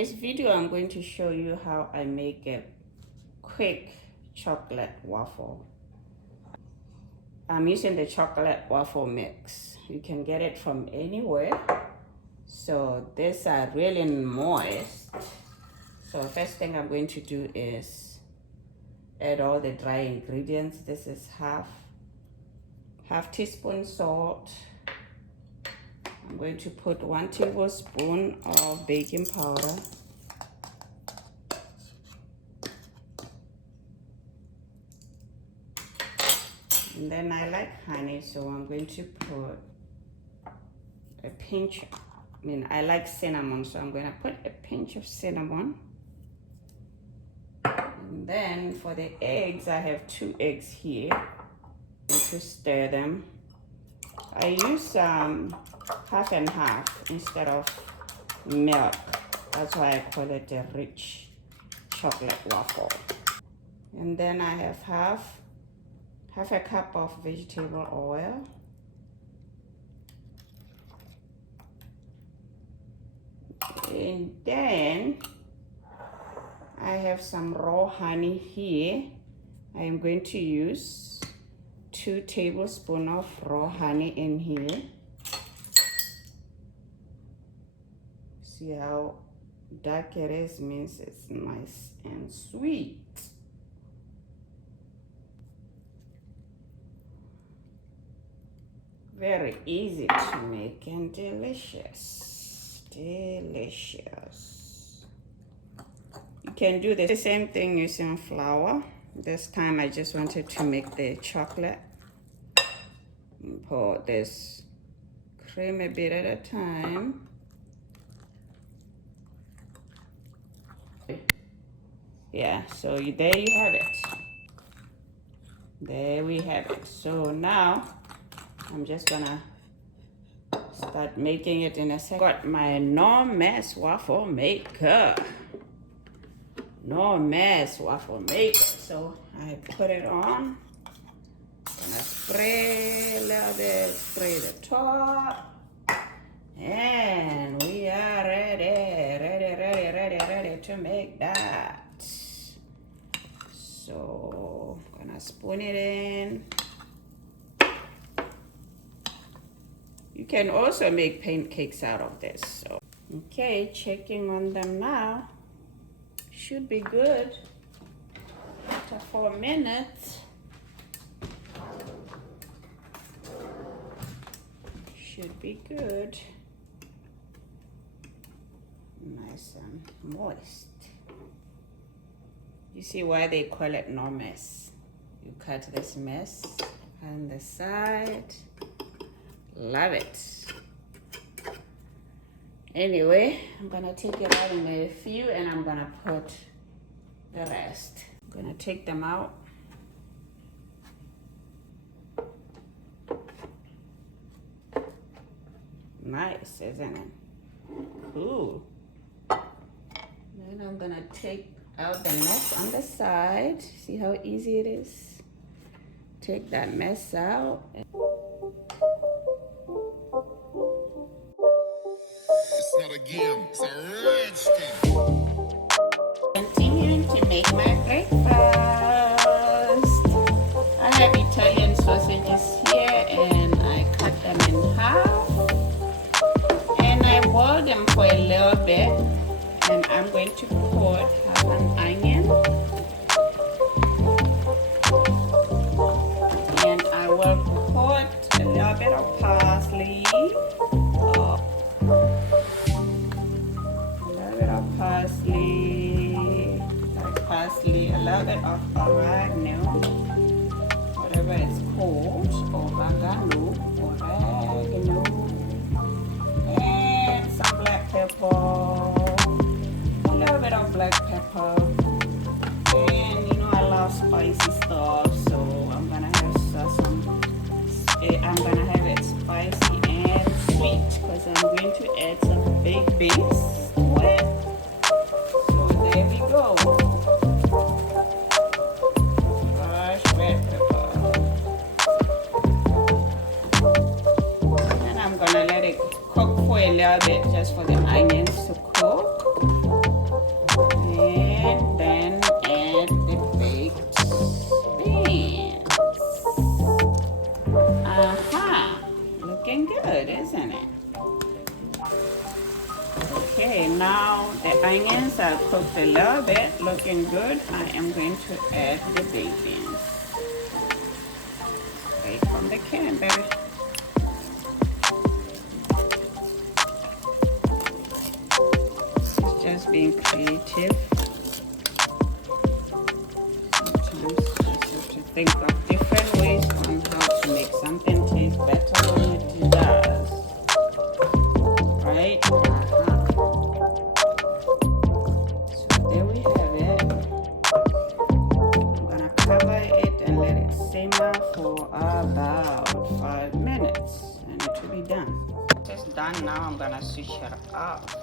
this video, I'm going to show you how I make a quick chocolate waffle. I'm using the chocolate waffle mix. You can get it from anywhere. So these are really moist. So first thing I'm going to do is add all the dry ingredients. This is half teaspoon salt. I'm going to put 1 tablespoon of baking powder. And then I like honey, so I'm going to put a pinch. I like cinnamon, so I'm going to put a pinch of cinnamon. And then for the eggs, I have 2 eggs here. I'm going to stir them. I use half and half instead of milk. That's why I call it a rich chocolate waffle. And then I have half a cup of vegetable oil. And then I have some raw honey here. I am going to use 2 tablespoons of raw honey in here. See how dark it is? Means it's nice and sweet. Very easy to make and delicious. Delicious. You can do the same thing using flour. This time I just wanted to make the chocolate. Pour this cream a bit at a time. Yeah, so there you have it. There we have it. So now I'm just gonna start making it in a second. Got my no mess waffle maker. No mess waffle maker. So I put it on. Gonna spray a little bit, spray the top. And we are ready to make that. So gonna spoon it in. You can also make pancakes out of this. So okay, checking on them now. Should be good. After 4 minutes. Should be good. Nice and moist. You see why they call it no mess. You cut this mess on the side. Love it. Anyway, I'm gonna take it out in a few and I'm gonna put the rest. I'm gonna take them out. Nice, isn't it? Cool. Then I'm gonna take out the mess on the side. See how easy it is? Take that mess out. It's not a game, it's a rich thing. Continuing to make my breakfast. I have Italian sausages here and I cut them in half. And I boil them for a little bit. And I'm going to put half an onion. And I will put a little bit of parsley. A little bit of oregano, whatever it's called, oregano, and some black pepper, a little bit of black pepper, and you know I love spicy stuff, so I'm gonna have it spicy and sweet because I'm going to add some baked beans to it. So there we go. A little bit just for the onions to cook. seasoning. Okay, now the onions are cooked a little bit, looking good. I am going to add the baked beans. Straight from the can, baby. It's just being creative. Sometimes you just have to think of different ways on how to make something taste better than it does. Right? So there we have it. I'm gonna cover it and let it simmer for about 5 minutes and it will be done. It's done now. I'm gonna switch it off.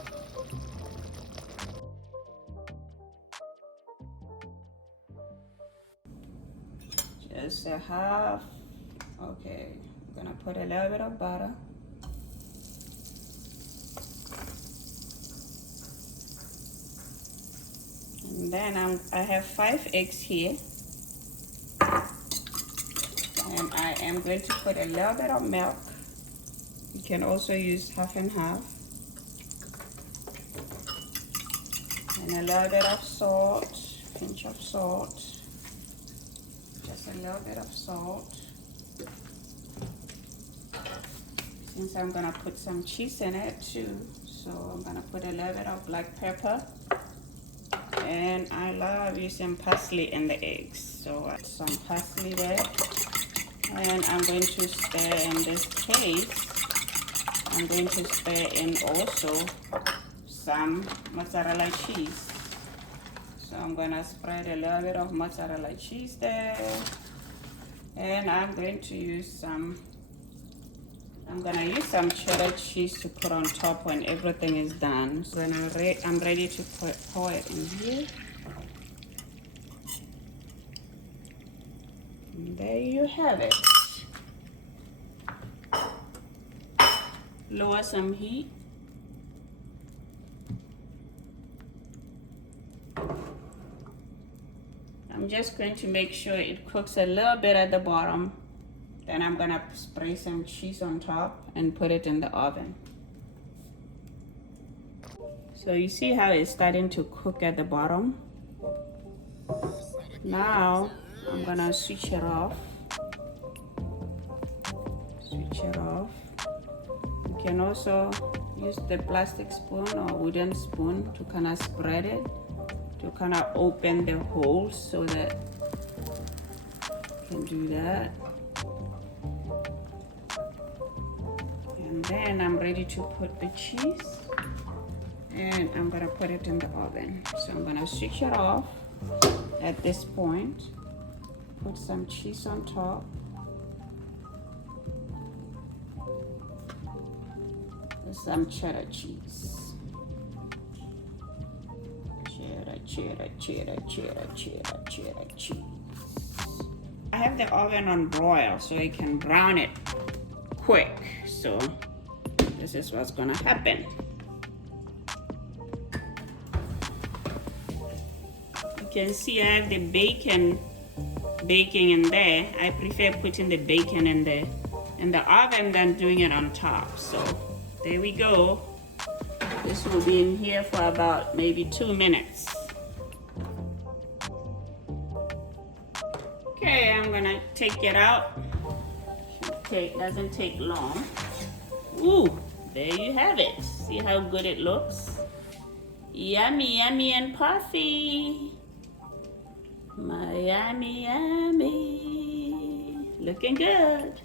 Just a half. Okay, I'm gonna put a little bit of butter. And then I have 5 eggs here. And I am going to put a little bit of milk. You can also use half and half. And a little bit of salt, pinch of salt. Just a little bit of salt. Since I'm gonna put some cheese in it too, so I'm gonna put a little bit of black pepper. And I love using parsley in the eggs, so add some parsley there. And I'm going to stir in this case. I'm going to stir in also some mozzarella cheese. So I'm gonna spread a little bit of mozzarella cheese there. And I'm going to use some cheddar cheese to put on top when everything is done. So then I'm ready to pour it in here. And there you have it. Lower some heat. I'm just going to make sure it cooks a little bit at the bottom. Then I'm gonna spray some cheese on top and put it in the oven. So you see how it's starting to cook at the bottom? Now I'm gonna switch it off. Switch it off. You can also use the plastic spoon or wooden spoon to kind of spread it, to kind of open the holes so that you can do that. And then I'm ready to put the cheese and I'm gonna put it in the oven. So I'm gonna switch it off at this point, put some cheese on top. With some cheddar cheese. Cheddar, cheddar, cheddar, cheddar, cheddar, cheddar cheese. I have the oven on broil so it can brown it quick. So this is what's gonna happen. You can see I have the bacon baking in there. I prefer putting the bacon in the oven than doing it on top. So there we go. This will be in here for about maybe 2 minutes. Okay, I'm gonna take it out. Doesn't take long. Ooh, there you have it. See how good it looks? Yummy, yummy, and puffy. My yummy, yummy. Looking good.